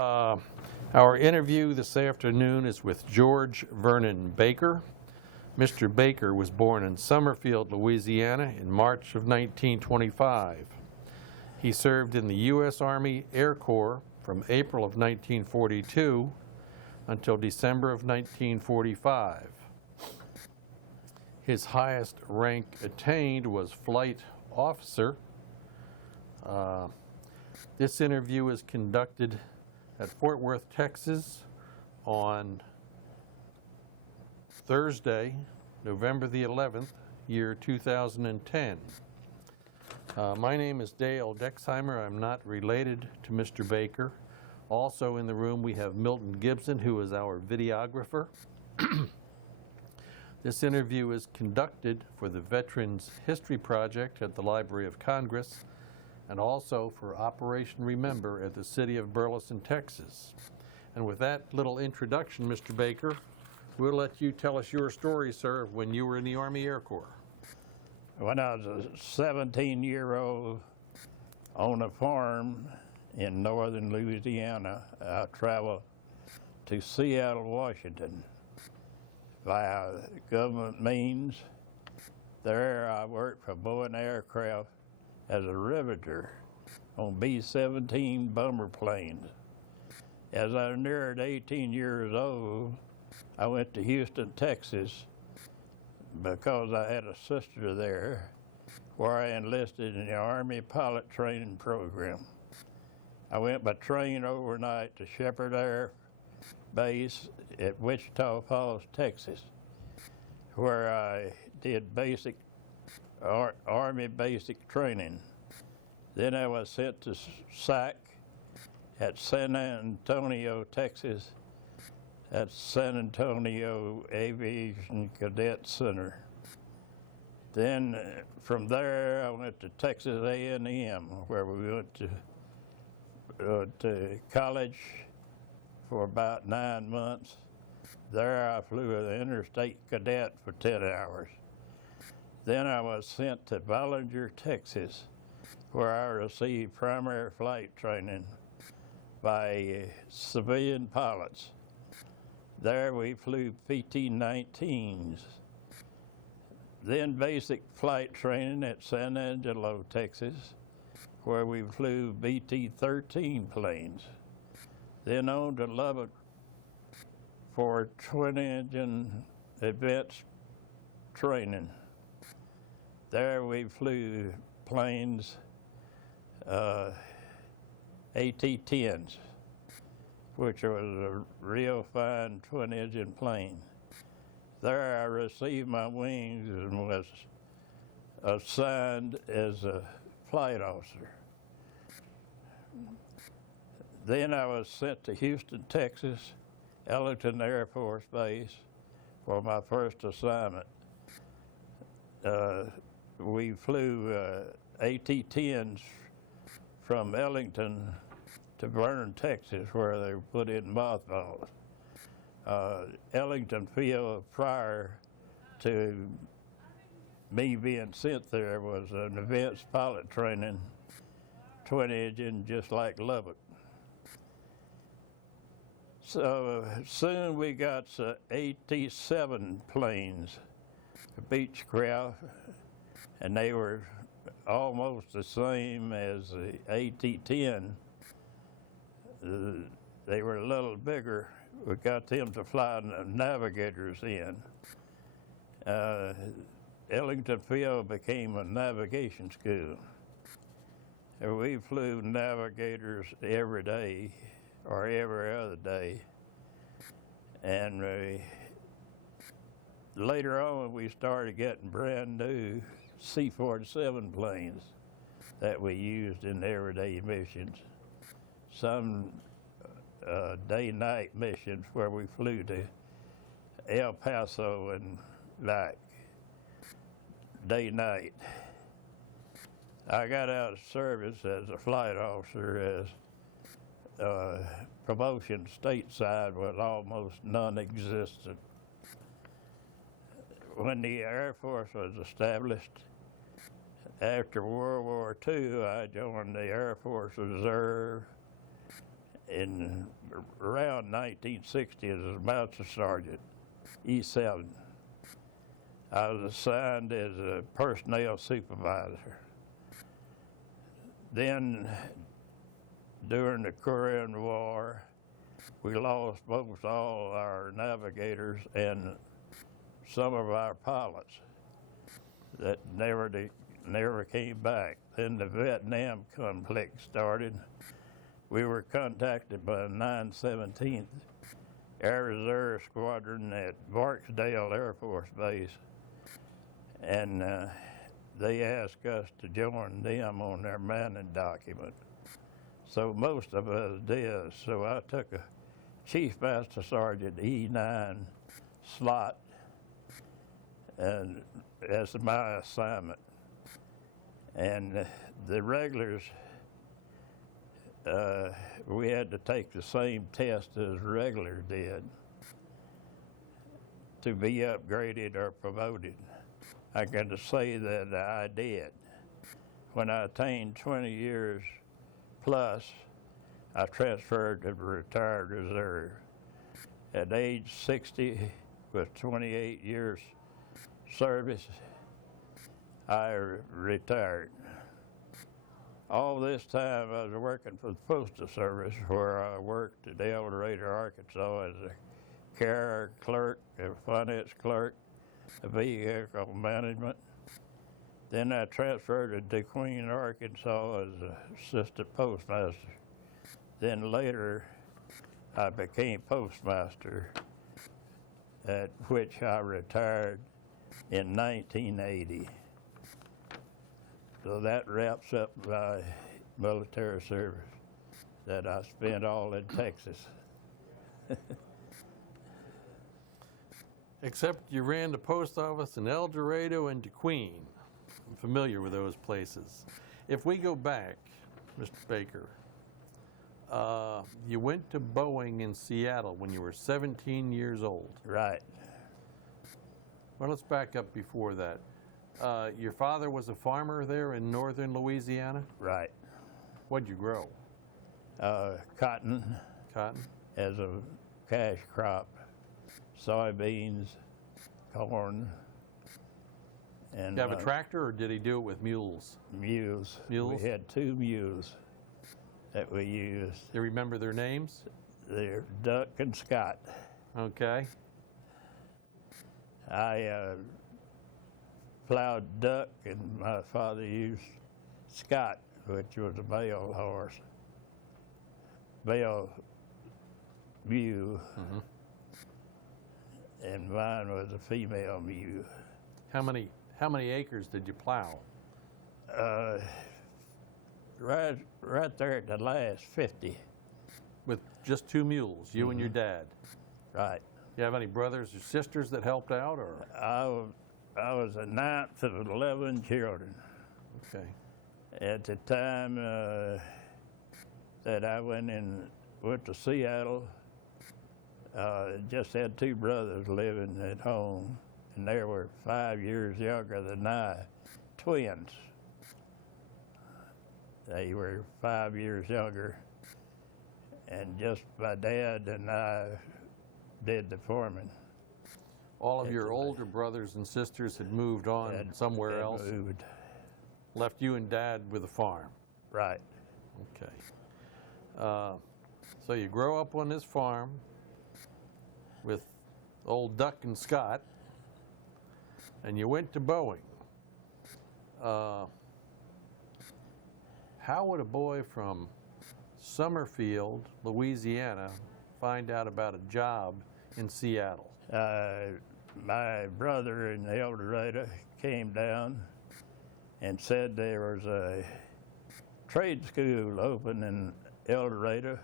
Uh, our interview this afternoon is with George Vernon Baker. Mr. Baker was born in Summerfield, Louisiana in March of 1925. He served in the U.S. Army Air Corps from April of 1942 until December of 1945. His highest rank attained was Flight Officer. This interview is conducted at Fort Worth, Texas on Thursday, November the 11th, year 2010. My name is Dale Dexheimer. I'm not related to Mr. Baker. Also in the room we have Milton Gibson, who is our videographer. This interview is conducted for the Veterans History Project at the Library of Congress and also for Operation Remember at the city of Burleson, Texas. And with that little introduction, Mr. Baker, we'll let you tell us your story, sir, of when you were in the Army Air Corps. When I was a 17-year-old on a farm in northern Louisiana, I traveled to Seattle, Washington via government means. There I worked for Boeing Aircraft as a riveter on B-17 bomber planes. As I neared 18 years old, I went to Houston, Texas, because I had a sister there, where I enlisted in the Army Pilot Training Program. I went by train overnight to Shepherd Air Base at Wichita Falls, Texas, where I did basic Army basic training. Then I was sent to SAC at San Antonio, Texas, at San Antonio Aviation Cadet Center. Then from there, I went to Texas A&M, where we went to college for about 9 months. There I flew as an interstate cadet for 10 hours. Then I was sent to Ballinger, Texas, where I received primary flight training by civilian pilots. There we flew PT-19s. Then basic flight training at San Angelo, Texas, where we flew BT-13 planes. Then on to Lubbock for twin-engine advanced training. There we flew planes, AT-10s, which was a real fine twin-engine plane. There I received my wings and was assigned as a flight officer. Then I was sent to Houston, Texas, Ellington Air Force Base for my first assignment. We flew AT-10s from Ellington to Vernon, Texas, where they were put in mothballs. Ellington Field, prior to me being sent there, was an advanced pilot training twin-engine, just like Lubbock. So soon we got AT-7 planes, Beechcraft, and they were almost the same as the AT-10. They were a little bigger. We got them to fly navigators in. Ellington Field became a navigation school. And we flew navigators every day or every other day. And later on, we started getting brand new C-47 planes that we used in everyday missions. Some day-night missions where we flew to El Paso and like day-night. I got out of service as a flight officer as promotion stateside was almost non-existent. When the Air Force was established, after World War II, I joined the Air Force Reserve in around 1960 as a master sergeant, E7. I was assigned as a personnel supervisor. Then, during the Korean War, we lost most all our navigators and some of our pilots that never came back. Then the Vietnam conflict started. We were contacted by the 917th Air Reserve Squadron at Barksdale Air Force Base, and they asked us to join them on their manning document. So most of us did. So I took a Chief Master Sergeant E9 slot and as my assignment. And the regulars, we had to take the same test as regulars did to be upgraded or promoted. I got to say that I did. When I attained 20 years plus, I transferred to the retired reserve. At age 60, with 28 years service, I retired. All this time I was working for the Postal Service, where I worked at El Dorado, Arkansas as a care clerk, a finance clerk, a vehicle management. Then I transferred to DeQueen, Arkansas as an assistant postmaster. Then later I became postmaster, at which I retired in 1980. So that wraps up my military service that I spent all in Texas. Except you ran the post office in El Dorado and DeQueen. I'm familiar with those places. If we go back, Mr. Baker, you went to Boeing in Seattle when you were 17 years old. Right. Well, let's back up before that. Your father was a farmer there in northern Louisiana? Right. What'd you grow? Cotton Cotton? as a cash crop, soybeans, corn, and Did you have a tractor, or did he do it with mules? mules. Mules? We had 2 mules that we used. Do you remember their names? They're Duck and Scott. Okay. I plowed Duck, and my father used Scott, which was a male horse, male mule, and mine was a female mule. How many acres did you plow? Right there at the last 50. With just 2 mules, you and your dad? Right. You have any brothers or sisters that helped out, or? I was the 9th of 11 children. Okay. At the time that I went to Seattle, just had 2 brothers living at home, and they were 5 years younger than I, twins. They were 5 years younger, and just my dad and I did the farming. All of your older brothers and sisters had moved on somewhere else? Moved. Left you and Dad with a farm? Right. Okay. So you grow up on this farm with old Duck and Scott, and you went to Boeing. How would a boy from Summerfield, Louisiana, find out about a job in Seattle? My brother in El Dorado came down and said there was a trade school open in El Dorado,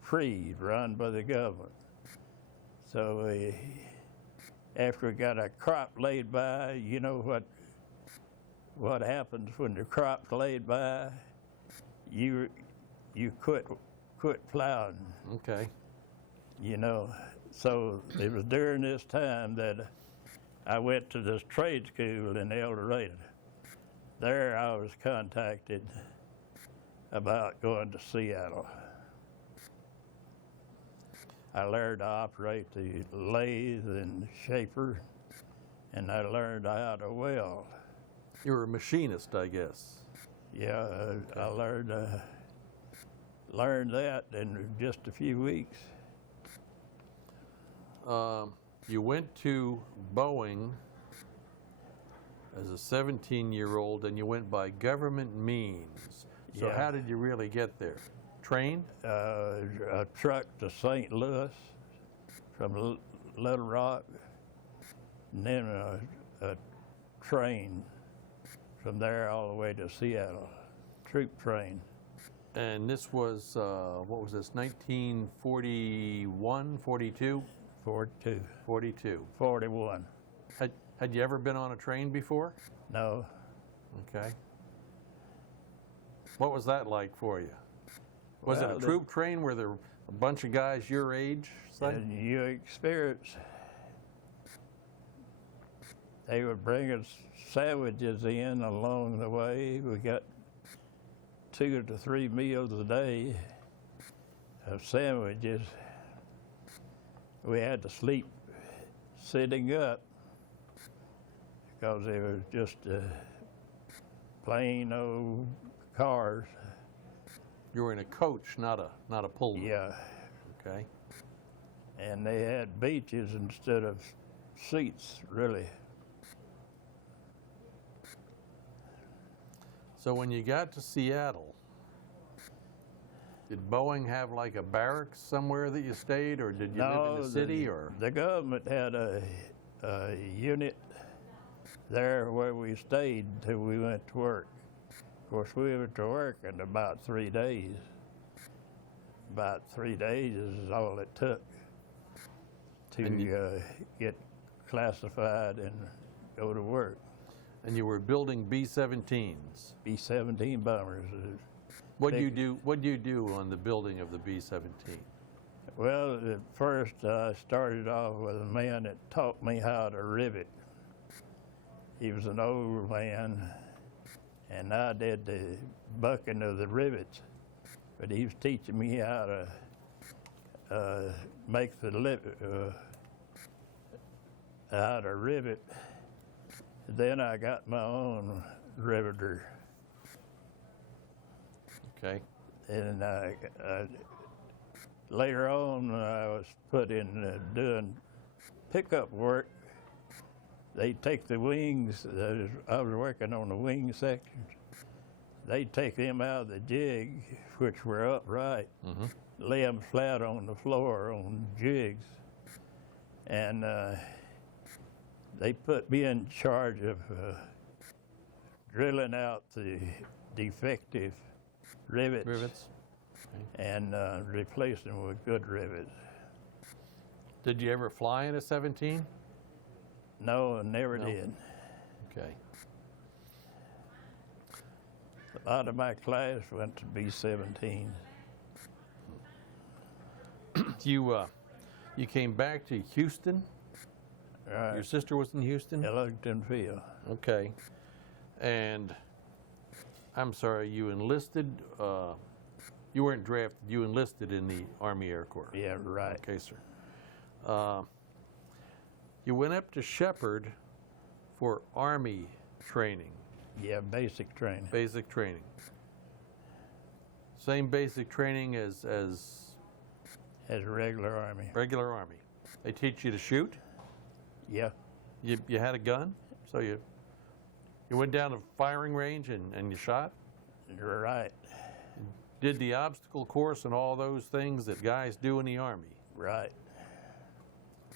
free, run by the government. So after we got a crop laid by, you know what happens when the crop's laid by? You quit plowing. Okay. You know, so it was during this time that I went to this trade school in El Dorado. There I was contacted about going to Seattle. I learned to operate the lathe and shaper, and I learned how to weld. You were a machinist, I guess. Yeah, I learned that in just a few weeks. You went to Boeing as a 17-year-old, and you went by government means. So Yeah. how did you really get there? Train? A truck to St. Louis from Little Rock, and then a train from there all the way to Seattle, troop train. And this was, what was this, 1941, 42? 42, 42. 41. Had you ever been on a train before? No, Okay. What was that like for you? Was it Well, a troop train? Were there a bunch of guys your age? Say? and you experience. They would bring us sandwiches in along the way. We got 2 to 3 meals a day of sandwiches. We had to sleep sitting up because they were just plain old cars. You were in a coach, not a Pullman. Yeah, Okay. and they had benches instead of seats, really. So when you got to Seattle, did Boeing have like a barracks somewhere that you stayed, or did you live in the city, or? The government had a unit there where we stayed till we went to work. Of course, we went to work in about 3 days. About 3 days is all it took to get classified and go to work. And you were building B-17s. B-17 bombers. What do you do? What do you do on the building of the B-17? Well, at first I started off with a man that taught me how to rivet. He was an old man, and I did the bucking of the rivets, but he was teaching me how to make the how to rivet. Then I got my own riveter, Okay. and later on I was put in doing pickup work. They'd take the wings, I was working on the wing sections. They'd take them out of the jig, which were upright, lay them flat on the floor on jigs. And they put me in charge of drilling out the defective rivets, and replacing them with good rivets. Did you ever fly in a 17? No, I never did. Okay. A lot of my class went to B-17. You came back to Houston? Right. Your sister was in Houston? Ellington Field. Okay. And I'm sorry, you enlisted, you weren't drafted, you enlisted in the Army Air Corps. Yeah, right. Okay, sir. You went up to Shepherd for Army training, Yeah, basic training. basic training. Same basic training as As a regular Army. regular Army. They teach you to shoot. Yeah, You had a gun, so you went down to firing range and you shot. you're right. Did the obstacle course and all those things that guys do in the Army. Right,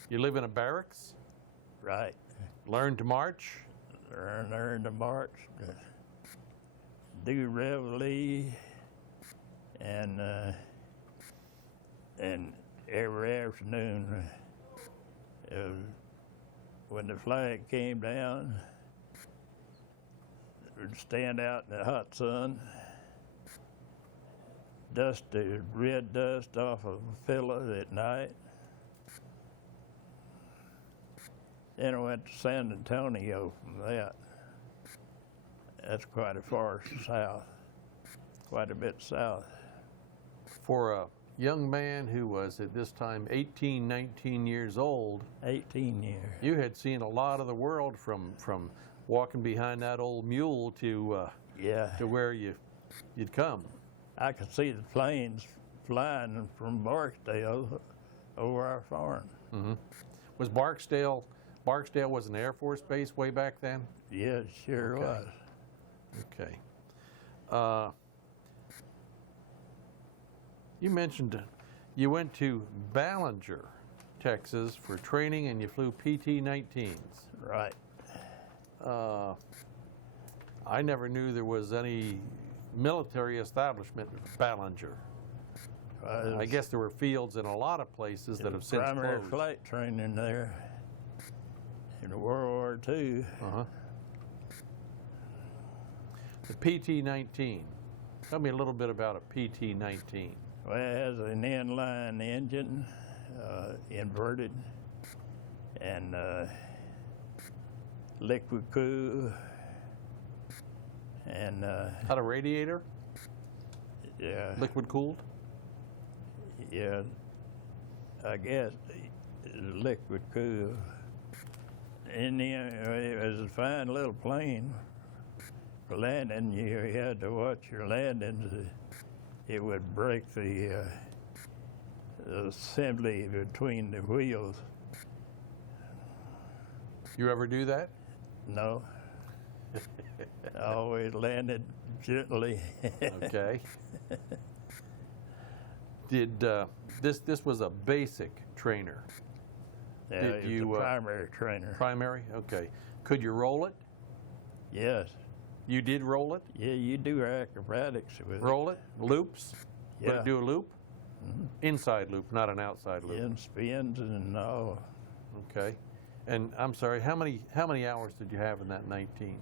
You live in a barracks, right. learn to march. Learn to march, do reveille, and every afternoon, when the flag came down, we'd stand out in the hot sun, dust the red dust off of a pillow at night. Then I went to San Antonio from that. That's quite a far south, quite a bit south. For young man who was at this time 18, 19 years old, 18 years. you had seen a lot of the world from walking behind that old mule to Yeah, where you'd come. I could see the planes flying from Barksdale over our farm. Was Barksdale was an Air Force base way back then? Yeah, it sure Okay. was. Okay. You mentioned you went to Ballinger, Texas for training and you flew PT-19s. Right. I never knew there was any military establishment in Ballinger. I guess there were fields in a lot of places that have since primary closed. flight training there in World War II. The PT-19. Tell me a little bit about a PT-19. Well, it has an inline engine, inverted, and liquid cool, and Had a radiator, yeah, liquid cooled? yeah, I guess liquid cool. And then it was a fine little plane for landing. You had to watch your landings. It would break the assembly between the wheels. You ever do that? No. I always landed gently. Okay. Did this was a basic trainer? Yeah, Did it was you, the primary trainer. Primary? Okay. Could you roll it? Yes. You did roll it? Yeah, you do acrobatics with Roll it? Loops? Would Yeah. it do a loop? Inside loop, not an outside it. loop. And spins and all. Okay. And I'm sorry, how many hours did you have in that 19?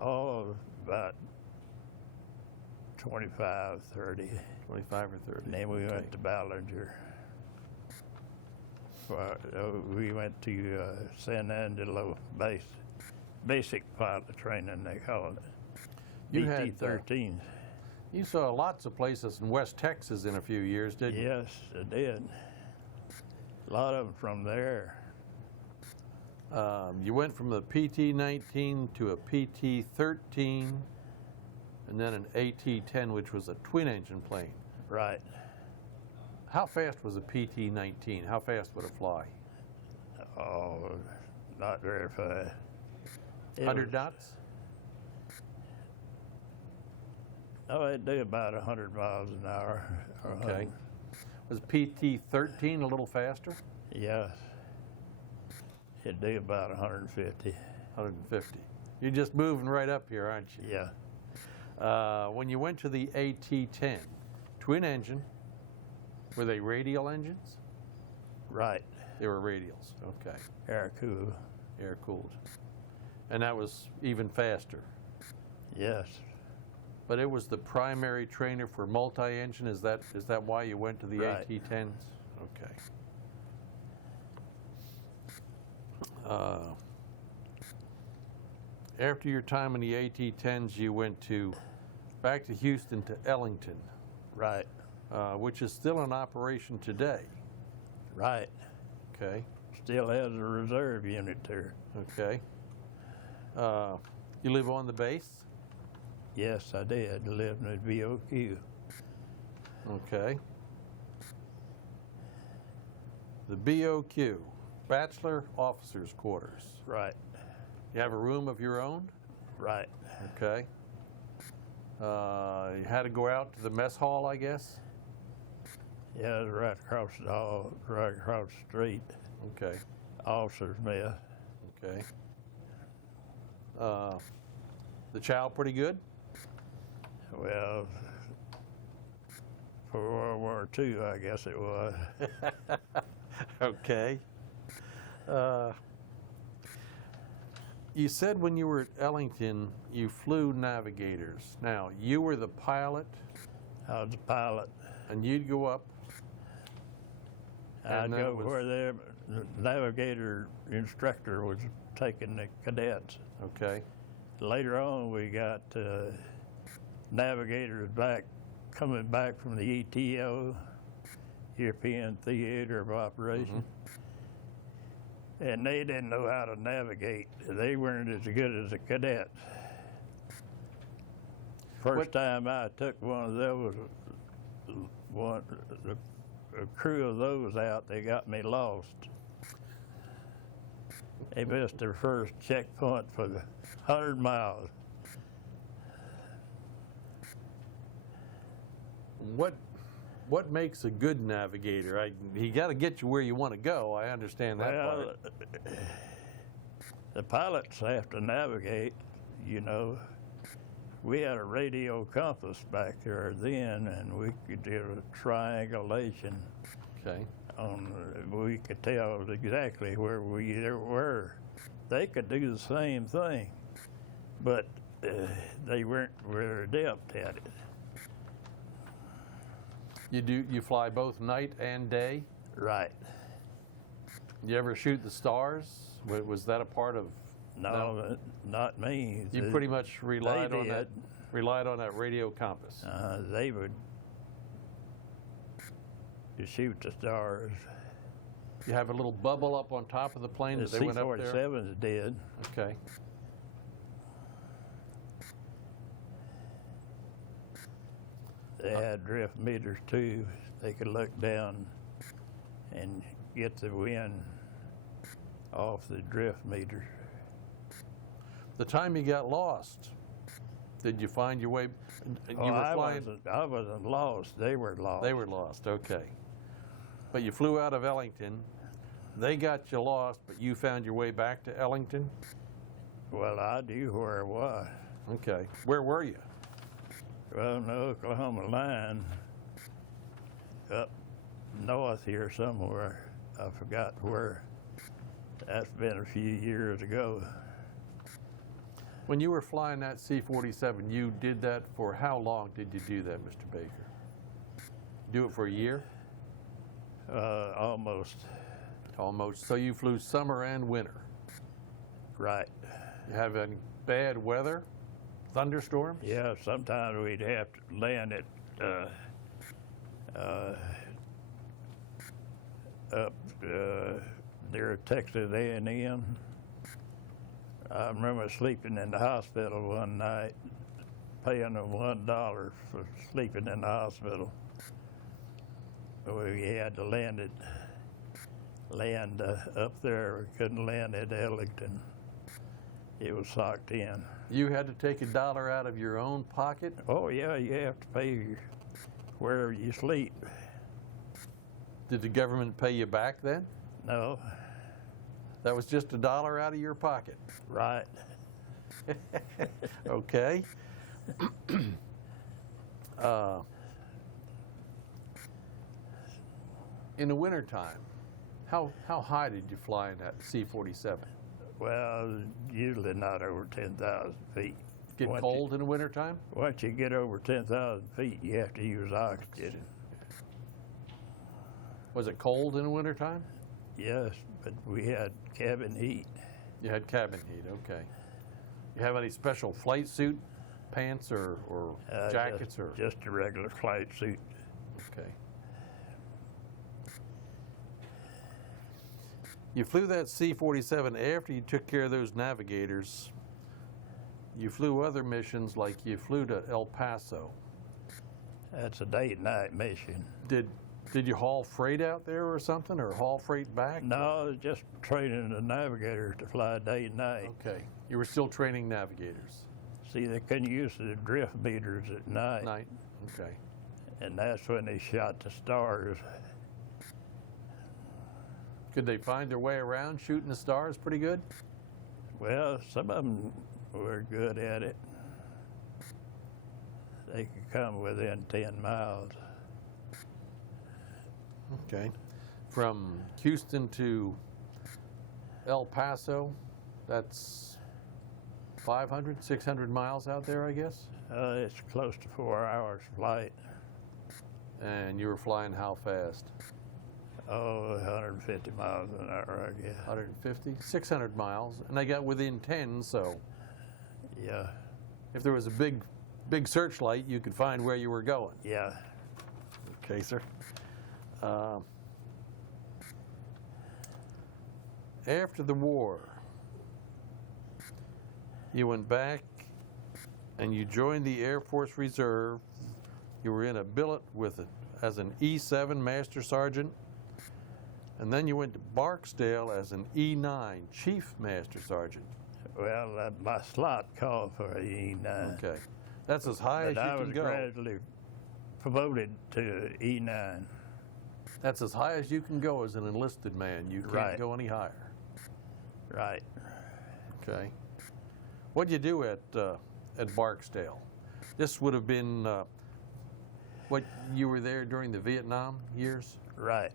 All about 25, 30. 25 or 30? And then we Okay. went to Ballinger. Well, we went to San Angelo basic pilot training, they call it. You had, BT-13. You saw lots of places in West Texas in a few years, didn't you? Yes, I did. A lot of them from there. You went from the PT-19 to a PT-13, and then an AT-10, which was a twin-engine plane. Right. How fast was a PT-19? How fast would it fly? Oh, not very fast. It 100 was- knots? Oh, it'd do about 100 miles an hour. or Okay. 100. Was PT-13 a little faster? Yes. It'd do about 150. 150. You're just moving right up here, aren't you? Yeah. When you went to the AT-10, twin engine, were they radial engines? Right. They were radials, okay, Air cool. air cooled. And that was even faster. Yes. But it was the primary trainer for multi-engine, is that why you went to the Right. AT-10s? Okay. After your time in the AT-10s, you went back to Houston to Ellington, Right. which is still in operation today. Right. Okay, Still has a reserve unit there. okay. You live on the base? Yes, I did. Lived in the BOQ. Okay. The BOQ, Bachelor Officers Quarters. Right. You have a room of your own? Right. Okay. You had to go out to the mess hall, I guess? Yeah, it was right across the hall, right across the street. Okay, Officers' mess. okay. The chow pretty good? Well, for World War II, I guess it was. Okay. You said when you were at Ellington, you flew navigators. Now, you were the pilot, I was a pilot. and you'd go up. I'd And that go was- where the navigator instructor was taking the cadets. Okay, Later on, we got navigators back coming back from the ETO, European Theater of Operation. And they didn't know how to navigate. They weren't as good as the cadets. First time I took one of those, a crew of those out, they got me lost. They missed their first checkpoint for 100 miles. What makes a good navigator? You got to get you where you want to go. I understand that part. The pilots have to navigate, you know. We had a radio compass back there then, and we could do a triangulation. Okay. We could tell exactly where we were. They could do the same thing, but they weren't very adept at it. You fly both night and day? Right. You ever shoot the stars? Was that a part of? No, not me. You pretty much relied on did. that radio compass. They would shoot the stars. You have a little bubble up on top of the plane The that they went up there? C-47s did. Okay. They had drift meters too. They could look down and get the wind off the drift meters. The time you got lost, did you find your way? I wasn't lost. They were lost. They were lost, okay. But you flew out of Ellington. They got you lost, but you found your way back to Ellington? Well, I knew where I was. Okay. Where were you? Well, on the Oklahoma line, up north here somewhere. I forgot where. That's been a few years ago. When you were flying that C-47, you did that for how long did you do that, Mr. Baker? Do it for a year? Almost. Almost. So you flew summer and winter? Right. You have any bad weather? Thunderstorms? Yeah, sometimes we'd have to land it up near Texas A&M. I remember sleeping in the hospital one night, paying them $1 for sleeping in the hospital. We had to land up there. We couldn't land at Ellington. It was socked in. You had to take $1 out of your own pocket? Oh yeah, you have to pay wherever you sleep. Did the government pay you back then? No. That was just $1 out of your pocket? Right. Okay. In the wintertime, how high did you fly in that C-47? Well, usually not over 10,000 feet. Get cold in the wintertime? Once you get over 10,000 feet, you have to use oxygen. Was it cold in the wintertime? Yes, but we had cabin heat. You had cabin heat, okay. You have any special flight suit, pants or jackets? Just a regular flight suit. Okay. You flew that C-47 after you took care of those navigators. You flew other missions, like you flew to El Paso. That's a day-night mission. Did you haul freight out there or something, or haul freight back? No, just training the navigators to fly day and night. Okay. You were still training navigators? See, they couldn't use the drift meters at night. Night, okay. And that's when they shot the stars. Could they find their way around shooting the stars pretty good? Well, some of them were good at it. They could come within 10 miles. Okay. From Houston to El Paso, that's 500, 600 miles out there, I guess? It's close to 4 hours flight. And you were flying how fast? Oh, 150 miles an hour, I guess. 150, 600 miles, and they got within 10, so Yeah. if there was a big big searchlight, you could find where you were going. Yeah. Okay, sir. After the war, you went back and you joined the Air Force Reserve. You were in a billet with it as an E7 Master Sergeant, and then you went to Barksdale as an E9 Chief Master Sergeant. Well, my slot called for E9. Okay, that's as high as But you I can was go. gradually promoted to E9. That's as high as you can go as an enlisted man. You can't Right. go any higher. Right. Okay. What'd you do at Barksdale? This would have been what you were there during the Vietnam years? Right.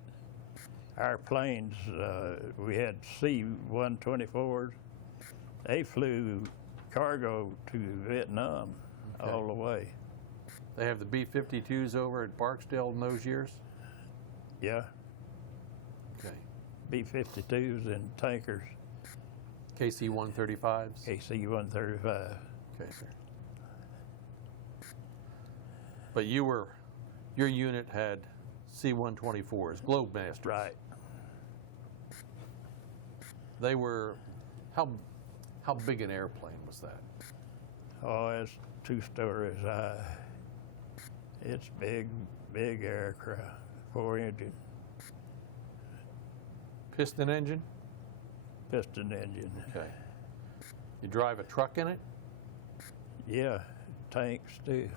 Our planes, we had C-124s. They flew cargo to Vietnam all the way. They have the B-52s over at Barksdale in those years? Yeah, Okay. B-52s and tankers, KC-135s? KC-135. Okay, sir. But your unit had C-124s, Globemasters. Right. They were, how big an airplane was that? Oh, it's 2 stories high. It's big aircraft, 4-engine Piston engine? piston engine. Okay. You drive a truck in it? Yeah, tanks too.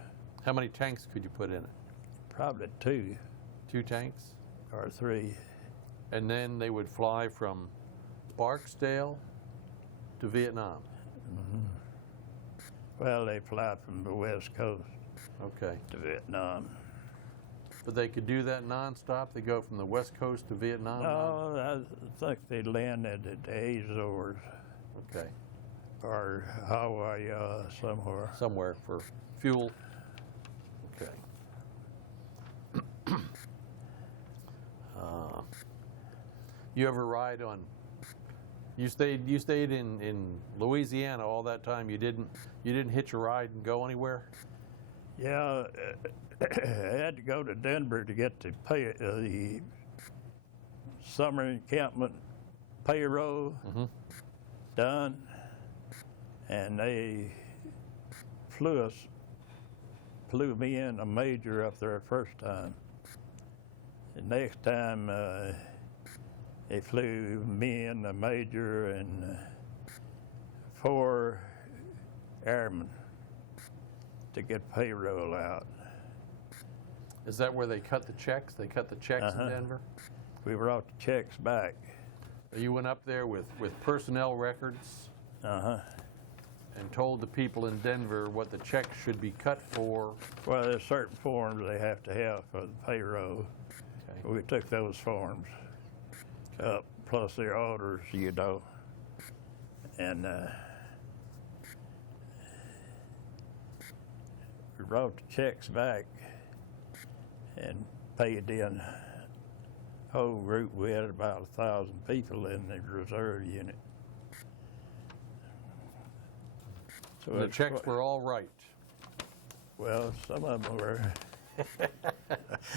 How many tanks could you put in it? Probably 2 2 tanks? or 3. And then they would fly from Barksdale to Vietnam. Well, they fly from the West Coast Okay. to Vietnam. But they could do that nonstop? They go from the West Coast to Vietnam? No, I think they landed at the Azores Okay. or Hawaii somewhere. Somewhere for fuel? Okay. You ever ride on, you stayed in Louisiana all that time? You didn't hitch a ride and go anywhere? Yeah, I had to go to Denver to get the the summer encampment payroll done, and they flew me in a major up there first time. The next time they flew me in a major and 4 airmen to get payroll out. Is that where they cut the checks? They cut the checks in Denver? We brought the checks back. You went up there with personnel records and told the people in Denver what the checks should be cut for. Well, there's certain forms they have to have for the payroll. Okay. We took those forms up, plus their orders, you know. And we brought the checks back and paid in whole group. We had about 1,000 people in the reserve unit. So The it's checks quite- were all right. Well, some of them were.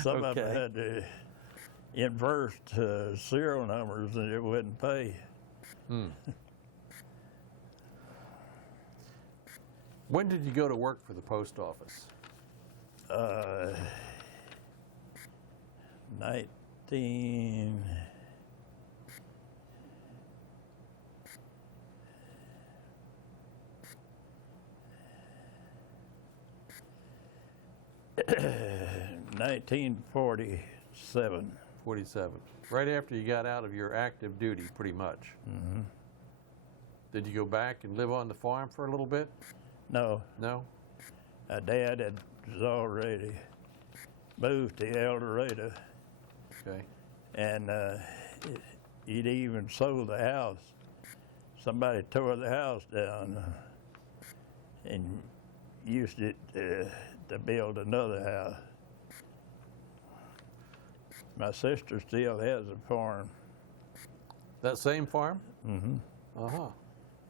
Some of Okay. them had to invert serial numbers and it wouldn't pay. When did you go to work for the post office? 19. $1947. 47. Right after you got out of your active duty, pretty much. Did you go back and live on the farm for a little bit? No, No? my dad was already moved to El Dorado, Okay. and he'd even sold the house. Somebody tore the house down and used it to build another house. My sister still has a farm. That same farm? Mm-hmm. Uh-huh.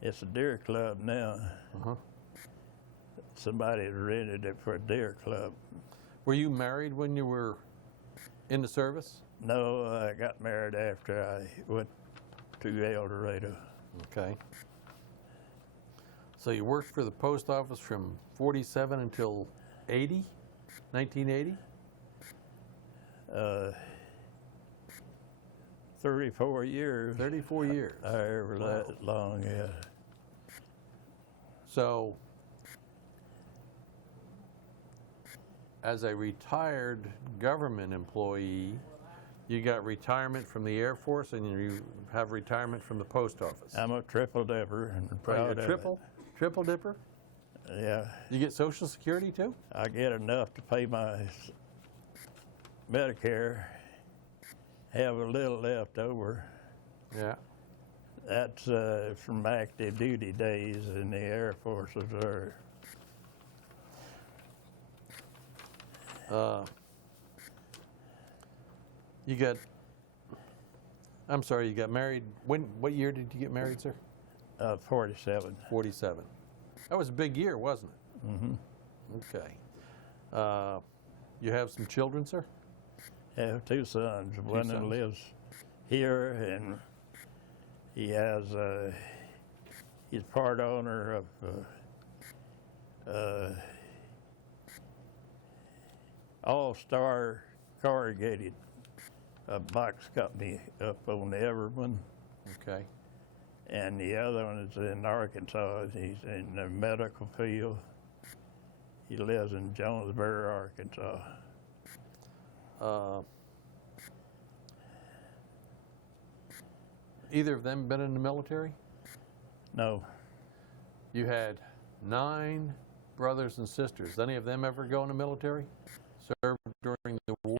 It's a deer club now. Uh-huh. somebody had rented it for a deer club. Were you married when you were in the service? No, I got married after I went to El Dorado. Okay. So you worked for the post office from 47 until 80, 1980? 34 years. 34 years. However Wow. that long, yeah. So, as a retired government employee, you got retirement from the Air Force and you have retirement from the post office. I'm a triple dipper and Are you proud a of triple dipper? it. Yeah, You get Social Security too? I get enough to pay my Medicare, have a little left over. Yeah. That's from active duty days in the Air Force Reserve. You got, I'm sorry, you got married, what year did you get married, sir? 47. 47. That was a big year, wasn't it? Mm-hmm. Okay. You have some children, sir? I have two sons. One that sons. lives here, and he has he's part owner of All-Star Corrugated, a box company up on Everman, Okay. and the other one is in Arkansas. He's in the medical field. He lives in Jonesboro, Arkansas. Either of them been in the military? No, You had 9 brothers and sisters. Any of them ever go in the military? Served during the war?